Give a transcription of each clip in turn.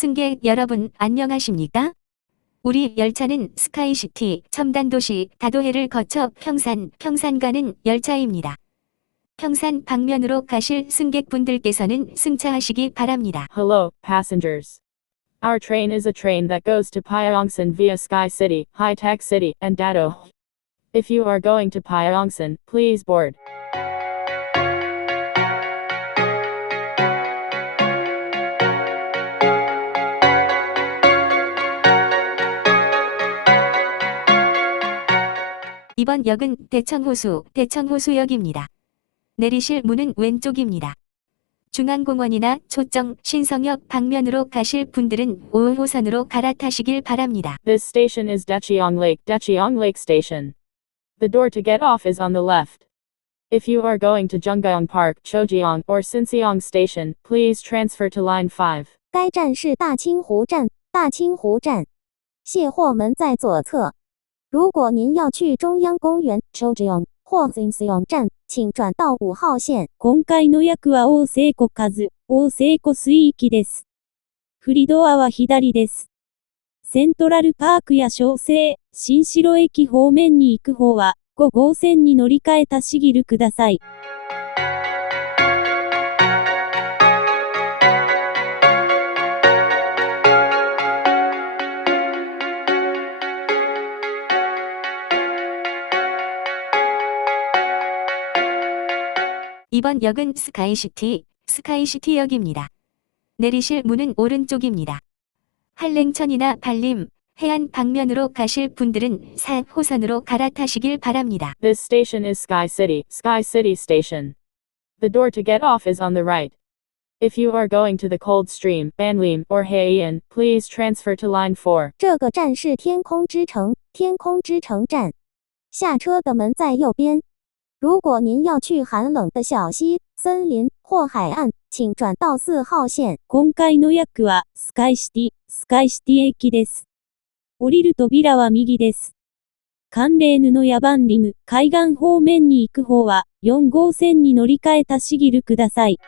승객 여러분 안녕하십니까? 우리 열차는 스카이시티 첨단도시 다도해를 거쳐 평산, 평산 가는 열차입니다. 평산 방면으로 가실 승객분들께서는 승차하시기 바랍니다. Hello, passengers. Our train is a train that goes to Pyeongsan via Sky City, High Tech City, and Dato. If you are going to Pyeongsan, please board. 이번 역은 대천호수, 대천호수역입니다. 내리실 문은 왼쪽입니다. 중앙공원이나 초정, 신성역 방면으로 가실 분들은 5호선으로 갈아타시길 바랍니다. This station is Dacheong Lake, Dacheong Lake Station. The door to get off is on the left. If you are going to Junggeong Park, Chojeong, or Sinseong Station, please transfer to line 5. 该站是大清湖站，大清湖站，卸货门在左侧。 如果您要去中央公园 Chojion 或 Sinseong 站，请转到五号线。今回の役は大聖湖数、大聖湖水域です。振りドアは左です。セントラルパークや小生、新城駅方面に行く方は、5号線に乗り換えたしぎるください。 이번 역은 스카이시티, 스카이시티역입니다. 내리실 문은 오른쪽입니다. 한랭천이나 발림, 해안 방면으로 가실 분들은 4호선으로 갈아타시길 바랍니다. This station is Sky City, Sky City Station. The door to get off is on the right. If you are going to the Coldstream, Banlim, or Heian, please transfer to line 4. 这个站是天空之城，天空之城站，下车的门在右边。 如果您要去寒冷的小溪、森林或海岸，请转到四号线。今回の役は、スカイシティ、スカイシティ駅です。降りる扉は右です。寒冷布やバンリム、海岸方面に行く方は、4号線に乗り換えたしぎるください。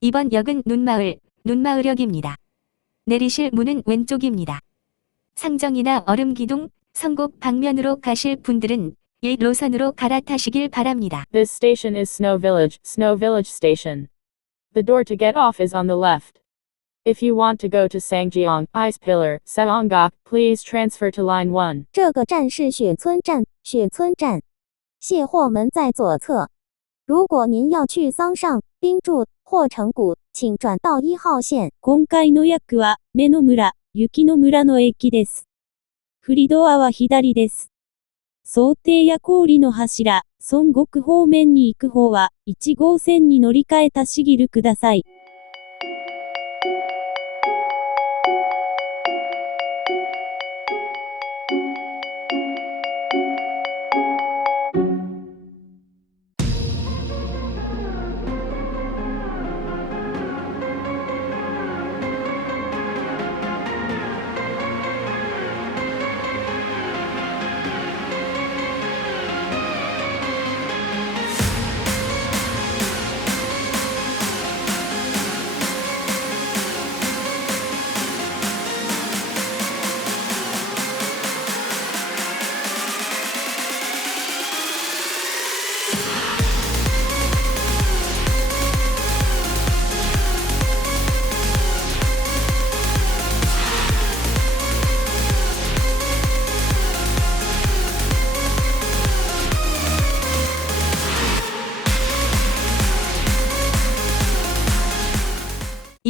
이번 역은 눈마을, 눈마을역입니다. 내리실 문은 왼쪽입니다. 상정이나 얼음기둥, 성곡 방면으로 가실 분들은 1노선으로 갈아타시길 바랍니다. This station is Snow Village, Snow Village Station. The door to get off is on the left. If you want to go to Sangjeong, Ice Pillar, Saonggak, please transfer to line 1. 这个站是雪村站，雪村站，卸货门在左侧。 如果您要去桑上、冰柱或城谷，请转到一号线。今回の役は、目の村、雪の村の駅です。振りドアは左です。想定や氷の柱、孫国方面に行く方は、1号線に乗り換えたしぎるください。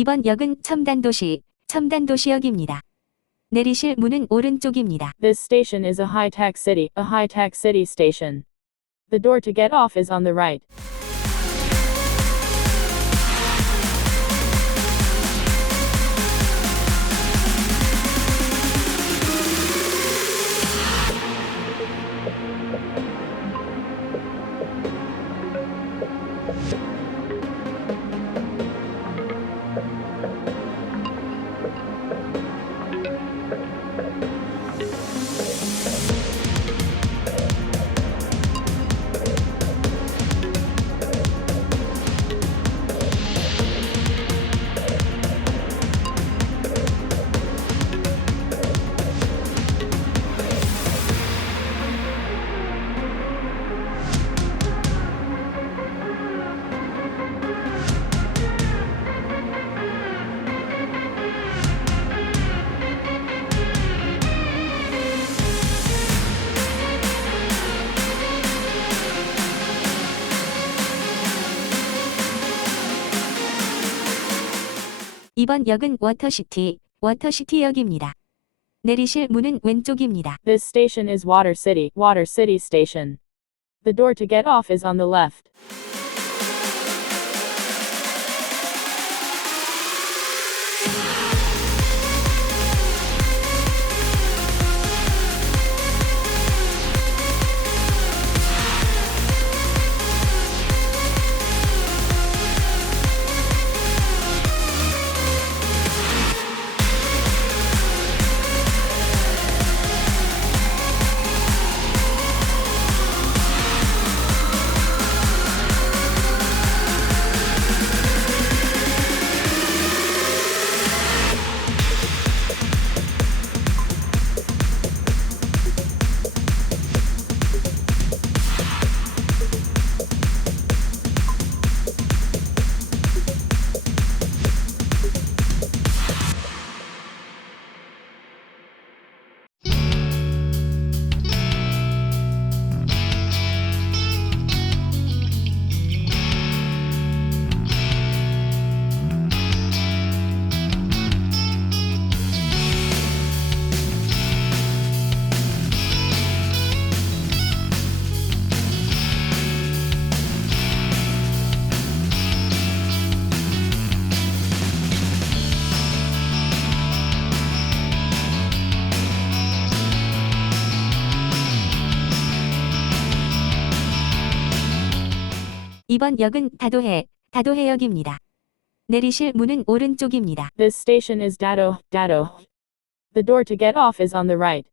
이번 역은 첨단도시, 첨단도시역입니다. 내리실 문은 오른쪽입니다. This station is a high tech city, a high tech city station. The door to get off is on the right. 이번 역은 워터시티, 워터시티역입니다. 내리실 문은 왼쪽입니다. This station is Water City, Water City Station. The door to get off is on the left. 이번 역은 다도해, 다도해역입니다. 내리실 문은 오른쪽입니다. This station is Dado, Dado. The door to get off is on the right.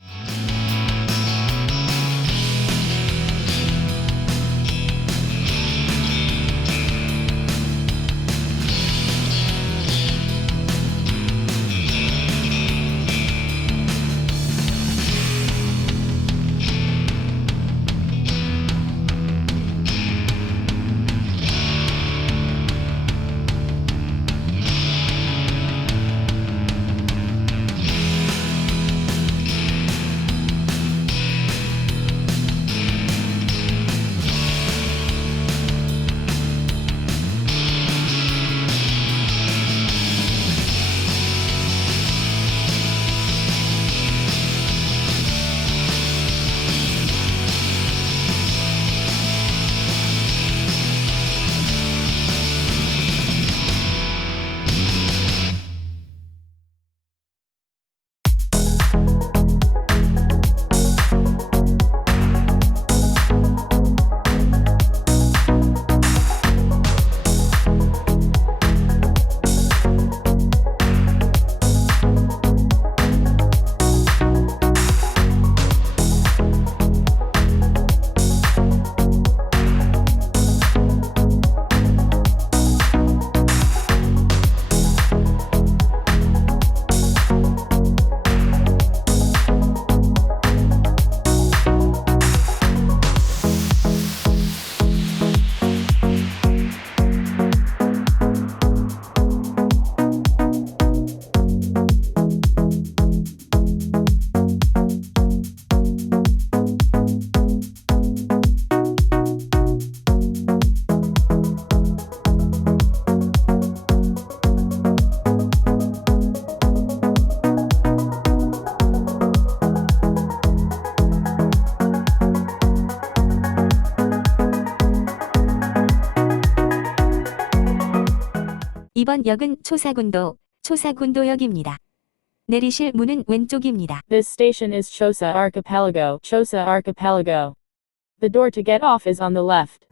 이번 역은 초사군도, 초사군도역입니다. 내리실 문은 왼쪽입니다. This station is Chosa Archipelago, Chosa Archipelago. The door to get off is on the left.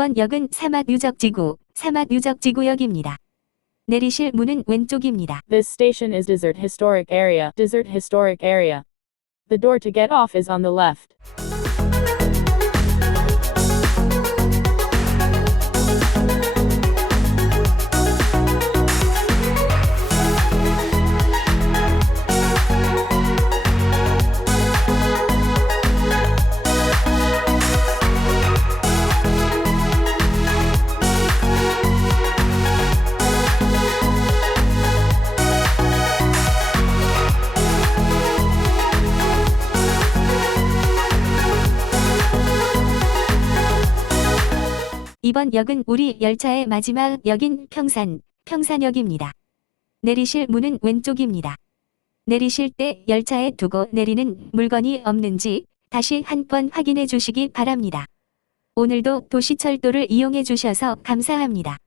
이번 역은 사막 유적지구, 사막 유적지구역입니다. 내리실 문은 왼쪽입니다. This station is Desert Historic Area. Desert Historic Area. The door to get off is on the left. 이번 역은 우리 열차의 마지막 역인 평산, 평산역입니다. 내리실 문은 왼쪽입니다. 내리실 때 열차에 두고 내리는 물건이 없는지 다시 한 번 확인해 주시기 바랍니다. 오늘도 도시철도를 이용해 주셔서 감사합니다.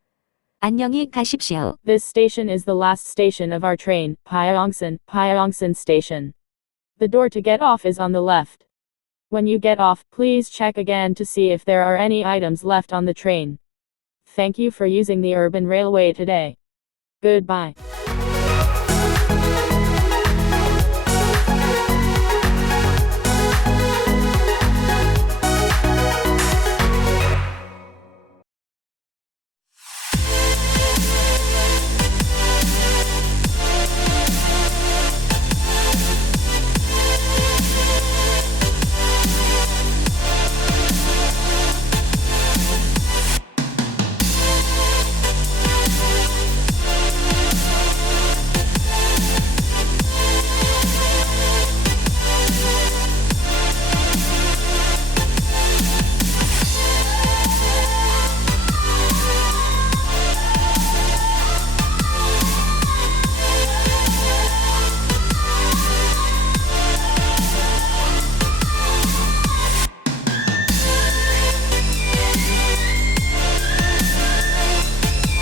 안녕히 가십시오. This station is the last station of our train, Pyeongsan, Pyeongsan Station. The door to get off is on the left. When you get off, please check again to see if there are any items left on the train. Thank you for using the urban railway today. Goodbye.